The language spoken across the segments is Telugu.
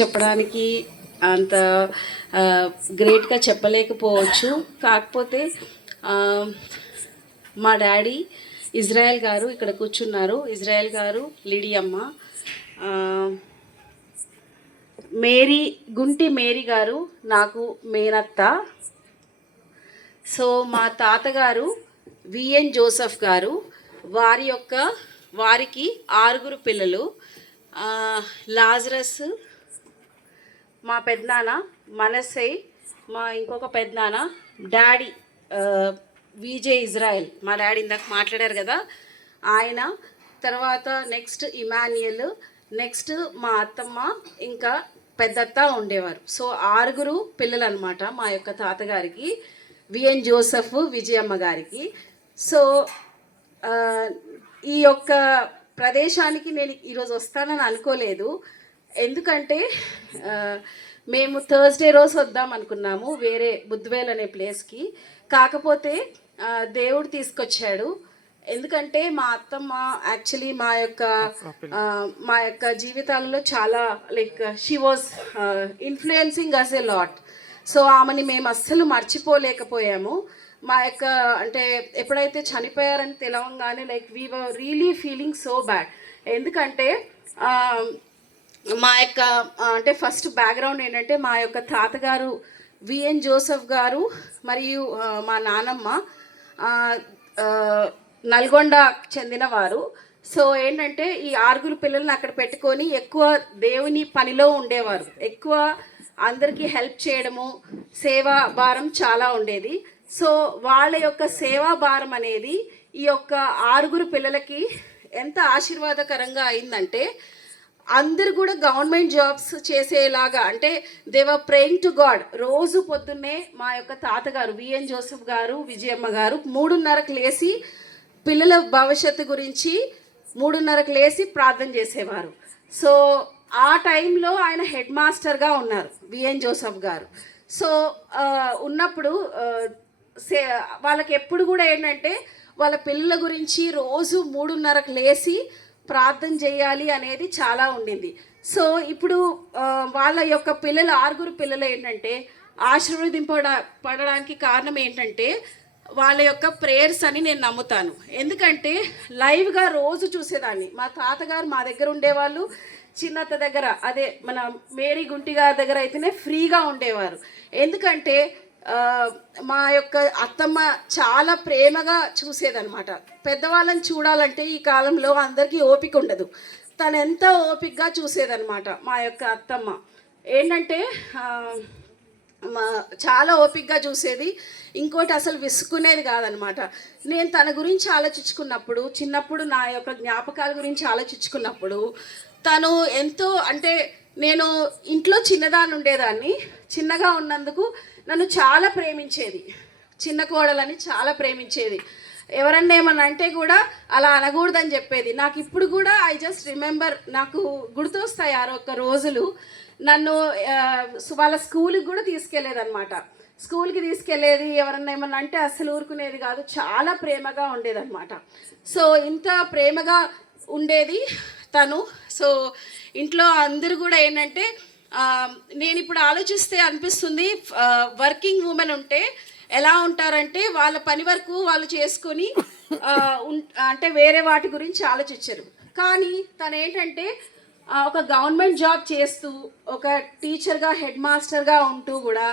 చెప్పడానికి అంత గ్రేట్గా చెప్పలేకపోవచ్చు. కాకపోతే మా డాడీ ఇజ్రాయెల్ గారు ఇక్కడ కూర్చున్నారు. ఇజ్రాయెల్ గారు, లిడియమ్మ, మేరీ, గుంటి మేరీ గారు నాకు మేనత్త. సో మా తాతగారు విఎన్ జోసెఫ్ గారు, వారికి 6 పిల్లలు. లాజరస్, మా పెద్దనాన్న మనసే, మా ఇంకొక పెద్దనాన్న డాడీ విజే ఇజ్రాయెల్, మా డాడీ ఇందాక మాట్లాడారు కదా ఆయన. తర్వాత నెక్స్ట్ ఇమాన్యుయల్, నెక్స్ట్ మా అత్తమ్మ, ఇంకా పెద్దత్త ఉండేవారు. సో 6 పిల్లలు అనమాట మా యొక్క తాతగారికి, విఎన్ జోసెఫ్, విజయమ్మ గారికి. సో ఈ యొక్క ప్రదేశానికి నేను ఈరోజు వస్తానని అనుకోలేదు. ఎందుకంటే మేము థర్స్డే రోజు వద్దాం అనుకున్నాము వేరే బుద్వేల్ అనే ప్లేస్కి. కాకపోతే దేవుడు తీసుకొచ్చాడు. ఎందుకంటే మా అత్తమ్మ యాక్చువల్లీ మా యొక్క జీవితాలలో చాలా like she was influencing us a lot. So ఆమెని మేము అస్సలు మర్చిపోలేకపోయాము. మా యొక్క అంటే ఎప్పుడైతే చనిపోయారని తెలవంగానే like we were really feeling so bad. ఎందుకంటే మా యొక్క అంటే ఫస్ట్ బ్యాక్గ్రౌండ్ ఏంటంటే మా యొక్క తాతగారు విఎన్ జోసెఫ్ గారు మరియు మా నానమ్మ నల్గొండ చెందినవారు. సో ఏంటంటే ఈ 6 పిల్లల్ని అక్కడ పెట్టుకొని ఎక్కువ దేవుని పనిలో ఉండేవారు. ఎక్కువ అందరికీ హెల్ప్ చేయడము, సేవా భారం చాలా ఉండేది. సో వాళ్ళ యొక్క సేవా భారం అనేది ఈ యొక్క 6 పిల్లలకి ఎంత ఆశీర్వాదకరంగా అయిందంటే అందరు కూడా గవర్నమెంట్ జాబ్స్ చేసేలాగా, అంటే they were praying to God. రోజు పొద్దున్నే మా యొక్క తాతగారు విఎన్ జోసెఫ్ గారు, విజయమ్మ గారు 3:30కు లేచి పిల్లల భవిష్యత్తు గురించి 3:30కు లేచి ప్రార్థన చేసేవారు. సో ఆ టైంలో ఆయన హెడ్ మాస్టర్గా ఉన్నారు విఎన్ జోసెఫ్ గారు. సో ఉన్నప్పుడు వాళ్ళకి ఎప్పుడు కూడా ఏంటంటే వాళ్ళ పిల్లల గురించి రోజు 3:30కు లేచి ప్రార్థన చేయాలి అనేది చాలా ఉండింది. సో వాళ్ళ యొక్క పిల్లలు 6 పిల్లలు ఏంటంటే పడడానికి కారణం ఏంటంటే వాళ్ళ యొక్క ప్రేయర్స్ అని నేను నమ్ముతాను. ఎందుకంటే లైవ్గా రోజు చూసేదాన్ని. మా తాతగారు మా దగ్గర ఉండేవాళ్ళు, చిన్నత్త దగ్గర, అదే మన మేరీ గుంటి గారి దగ్గర అయితేనే ఫ్రీగా ఉండేవారు. ఎందుకంటే మా యొక్క అత్తమ్మ చాలా ప్రేమగా చూసేదనమాట. పెద్దవాళ్ళని చూడాలంటే ఈ కాలంలో అందరికీ ఓపిక ఉండదు. తను ఎంత ఓపికగా చూసేదనమాట మా యొక్క అత్తమ్మ. ఏంటంటే చాలా ఓపికగా చూసేది. ఇంకోటి అసలు విసుక్కునేది కాదనమాట. నేను తన గురించి ఆలోచించుకున్నప్పుడు, చిన్నప్పుడు నా యొక్క జ్ఞాపకాల గురించి ఆలోచించుకున్నప్పుడు తను ఎంతో, అంటే నేను ఇంట్లో చిన్నదాన్ని ఉండేదాన్ని. చిన్నగా ఉన్నందుకు నన్ను చాలా ప్రేమించేది. చిన్న కోడలని చాలా ప్రేమించేది. ఎవరన్నా ఏమన్నా అంటే కూడా అలా అనకూడదని చెప్పేది. నాకు ఇప్పుడు కూడా ఐ జస్ట్ రిమెంబర్, నాకు గుర్తొస్తాయి ఆ ఒక్క రోజులు. నన్ను వాళ్ళ స్కూల్కి కూడా తీసుకెళ్ళేదన్నమాట. స్కూల్కి తీసుకెళ్ళేది. ఎవరన్నా ఏమన్నా అంటే అస్సలు ఊరుకునేది కాదు. చాలా ప్రేమగా ఉండేదన్నమాట. సో ఇంత ప్రేమగా ఉండేది తను. సో ఇంట్లో అందరూ కూడా ఏంటంటే నేను ఇప్పుడు ఆలోచిస్తే అనిపిస్తుంది, వర్కింగ్ ఉమెన్ ఉంటే ఎలా ఉంటారంటే వాళ్ళ పని వరకు వాళ్ళు చేసుకొని అంటే వేరే వాటి గురించి ఆలోచించరు. కానీ తను ఏంటంటే ఒక గవర్నమెంట్ జాబ్ చేస్తూ, ఒక టీచర్గా, హెడ్ మాస్టర్గా ఉంటూ కూడా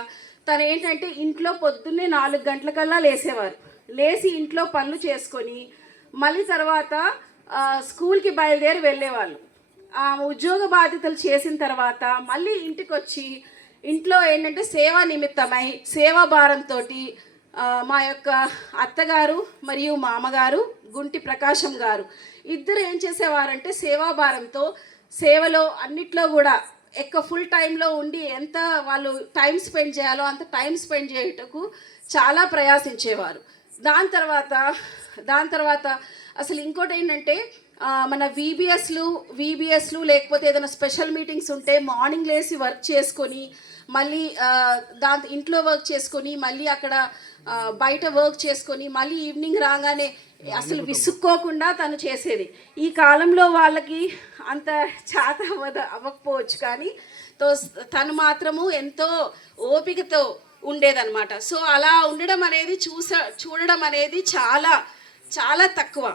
తను ఏంటంటే ఇంట్లో పొద్దున్నే 4 గంటలకల్లా లేచి ఇంట్లో పనులు చేసుకొని మళ్ళీ తర్వాత స్కూల్కి బయలుదేరి వెళ్ళేవాళ్ళు. ఉద్యోగ బాధ్యతలు చేసిన తర్వాత మళ్ళీ ఇంటికి వచ్చి ఇంట్లో ఏంటంటే సేవా నిమిత్తమై సేవా భారంతో మా యొక్క అత్తగారు మరియు మామగారు గుంటి ప్రకాశం గారు ఇద్దరు ఏం చేసేవారంటే సేవా భారంతో సేవలో అన్నిట్లో కూడా ఎక్కువ ఫుల్ టైంలో ఉండి ఎంత వాళ్ళు టైం స్పెండ్ చేయాలో అంత టైం స్పెండ్ చేయటకు చాలా ప్రయాసించేవారు. దాని తర్వాత అసలు ఇంకోటి ఏంటంటే మన వీబీఎస్లు లేకపోతే ఏదైనా స్పెషల్ మీటింగ్స్ ఉంటే మార్నింగ్ లేసి వర్క్ చేసుకొని మళ్ళీ ఇంట్లో వర్క్ చేసుకొని మళ్ళీ అక్కడ బయట వర్క్ చేసుకొని మళ్ళీ ఈవినింగ్ రాగానే అసలు విసుక్కోకుండా తను చేసేది. ఈ కాలంలో వాళ్ళకి అంత చేత అవ్వకపోవచ్చు, కానీ తను మాత్రము ఎంతో ఓపికతో ఉండేదన్నమాట. సో అలా ఉండడం అనేది చూడడం అనేది చాలా చాలా తక్కువ.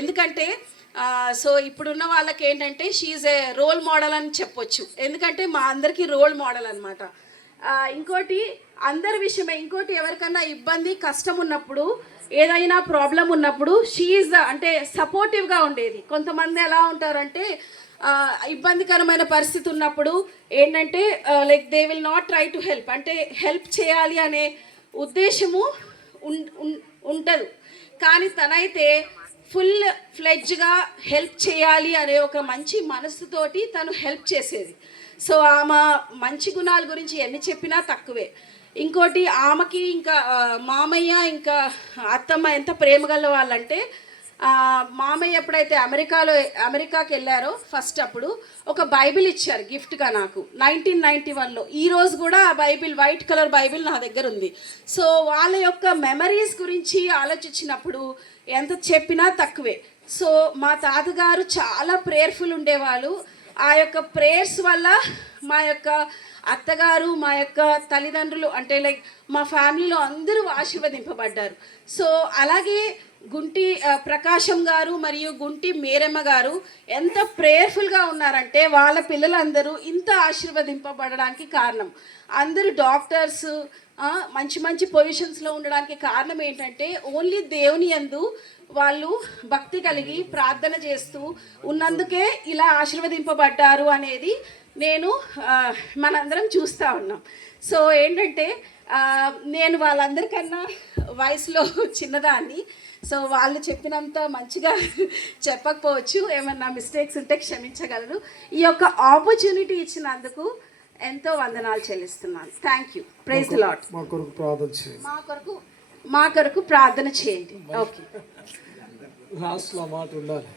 ఎందుకంటే సో ఇప్పుడున్న వాళ్ళకి ఏంటంటే షీఈ్ ఏ రోల్ మోడల్ అని చెప్పొచ్చు. ఎందుకంటే మా అందరికీ రోల్ మోడల్ అనమాట. ఇంకోటి అందరి విషయమే, ఇంకోటి ఎవరికన్నా ఇబ్బంది కష్టం ఉన్నప్పుడు, ఏదైనా ప్రాబ్లం ఉన్నప్పుడు షీఈ్ అంటే సపోర్టివ్గా ఉండేది. కొంతమంది ఎలా ఉంటారంటే ఇబ్బందికరమైన పరిస్థితి ఉన్నప్పుడు ఏంటంటే like they will not try to help, అంటే హెల్ప్ చేయాలి అనే ఉద్దేశము ఉండదు. కానీ తనైతే ఫుల్ ఫ్లెడ్జ్గా హెల్ప్ చేయాలి అనే ఒక మంచి మనసుతోటి తను హెల్ప్ చేసేది. సో ఆమె మంచి గుణాల గురించి ఎన్ని చెప్పినా తక్కువే. ఇంకోటి ఆమెకి ఇంకా మామయ్య ఇంకా అత్తమ్మ ఎంత ప్రేమగల వాళ్ళంటే, మామయ్య ఎప్పుడైతే అమెరికాకి వెళ్ళారో ఫస్ట్ అప్పుడు ఒక బైబిల్ ఇచ్చారు గిఫ్ట్గా నాకు 1991లో. ఈరోజు కూడా ఆ బైబిల్, వైట్ కలర్ బైబిల్ నా దగ్గర ఉంది. సో వాళ్ళ యొక్క మెమరీస్ గురించి ఆలోచించినప్పుడు ఎంత చెప్పినా తక్కువే. సో మా తాతగారు చాలా ప్రేయర్ఫుల్ ఉండేవాళ్ళు. ఆ యొక్క ప్రేయర్స్ వల్ల మా యొక్క అత్తగారు, మా యొక్క తల్లిదండ్రులు, అంటే లైక్ మా ఫ్యామిలీలో అందరూ ఆశీర్వదింపబడ్డారు. సో అలాగే గుంటి ప్రకాశం గారు మరియు గుంటి మేరమ్మ గారు ఎంత ప్రేయర్ఫుల్గా ఉన్నారంటే వాళ్ళ పిల్లలందరూ ఇంత ఆశీర్వదింపబడడానికి కారణం. అందరూ డాక్టర్స్, మంచి మంచి పొజిషన్స్లో ఉండడానికి కారణం ఏంటంటే ఓన్లీ దేవుని యందు వాళ్ళు భక్తి కలిగి ప్రార్థన చేస్తూ ఉన్నందుకే ఇలా ఆశీర్వదింపబడ్డారు అనేది మనందరం చూస్తూ ఉన్నాం. సో ఏంటంటే నేను వాళ్ళందరికన్నా వయసులో చిన్నదాన్ని. సో వాళ్ళు చెప్పినంత మంచిగా చెప్పకపోవచ్చు, ఏమన్నా మిస్టేక్స్ ఉంటే క్షమించగలరు. ఈ యొక్క ఆపర్చునిటీ ఇచ్చినందుకు ఎంతో వందనాలు చెల్లిస్తున్నాను. Thank you. Praise the lord. మా కొరకు ప్రార్థన చేయండి. ఓకే. లాస్ట్లో మాట ఉండాలి.